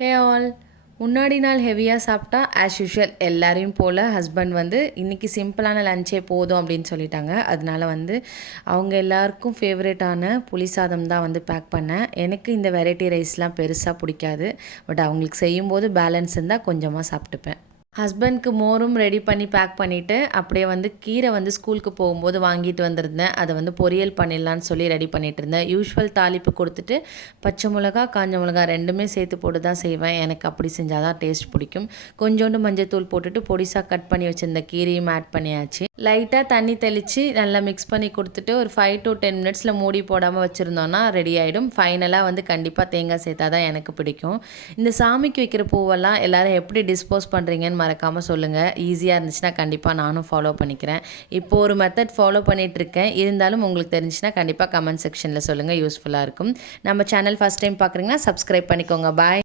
Hey all, முன்னாடி நாள் ஹெவியாக சாப்பிட்டா ஆஸ் யூஷுவல் எல்லாரையும் போல் ஹஸ்பண்ட் வந்து இன்றைக்கி சிம்பிளான லஞ்சே போதும் அப்படின்னு சொல்லிட்டாங்க. அதனால வந்து அவங்க எல்லாருக்கும் ஃபேவரேட்டான புளி சாதம் தான் வந்து பேக் பண்ணேன். எனக்கு இந்த வெரைட்டி ரைஸ்லாம் பெருசாக பிடிக்காது. பட் அவங்களுக்கு செய்யும்போது பேலன்ஸ் இருந்தால் கொஞ்சமாக சாப்பிட்டுப்பேன். ஹஸ்பண்ட்க்கு மோரும் ரெடி பண்ணி பேக் பண்ணிவிட்டு அப்படியே வந்து கீரை வந்து ஸ்கூலுக்கு போகும்போது வாங்கிட்டு வந்திருந்தேன். அதை வந்து பொரியல் பண்ணிடலான்னு சொல்லி ரெடி பண்ணிகிட்டு இருந்தேன். யூஷுவல் தாளிப்பு கொடுத்துட்டு பச்சை மிளகா காஞ்ச மிளகா ரெண்டுமே சேர்த்து போட்டு தான் செய்வேன். எனக்கு அப்படி செஞ்சால் தான் டேஸ்ட் பிடிக்கும். கொஞ்சோண்டு மஞ்சத்தூள் போட்டுட்டு பொடிசாக கட் பண்ணி வச்சுருந்த கீரையும் ஆட் பண்ணியாச்சு. லைட்டாக தண்ணி தெளித்து நல்லா மிக்ஸ் பண்ணி கொடுத்துட்டு ஒரு 5 to 10 மினிட்ஸில் மூடி போடாமல் வச்சுருந்தோன்னா ரெடி ஆகிடும். ஃபைனலாக வந்து கண்டிப்பாக தேங்காய் சேர்த்தா தான் எனக்கு பிடிக்கும். இந்த சாமிக்கு வைக்கிற பூவெல்லாம் எல்லோரும் எப்படி டிஸ்போஸ் பண்ணுறீங்கன்னு மறக்காமல் சொல்லுங்கள். ஈஸியாக இருந்துச்சுன்னா கண்டிப்பாக நானும் ஃபாலோ பண்ணிக்கிறேன். இப்போது ஒரு மெத்தட் ஃபாலோ பண்ணிகிட்ருக்கேன். இருந்தாலும் உங்களுக்கு தெரிஞ்சுன்னா கண்டிப்பாக கமெண்ட் செக்ஷனில் சொல்லுங்கள், யூஸ்ஃபுல்லாக இருக்கும். நம்ம சேனல் ஃபஸ்ட் டைம் பார்க்குறீங்கன்னா சப்ஸ்கிரைப் பண்ணிக்கோங்க. பாய்.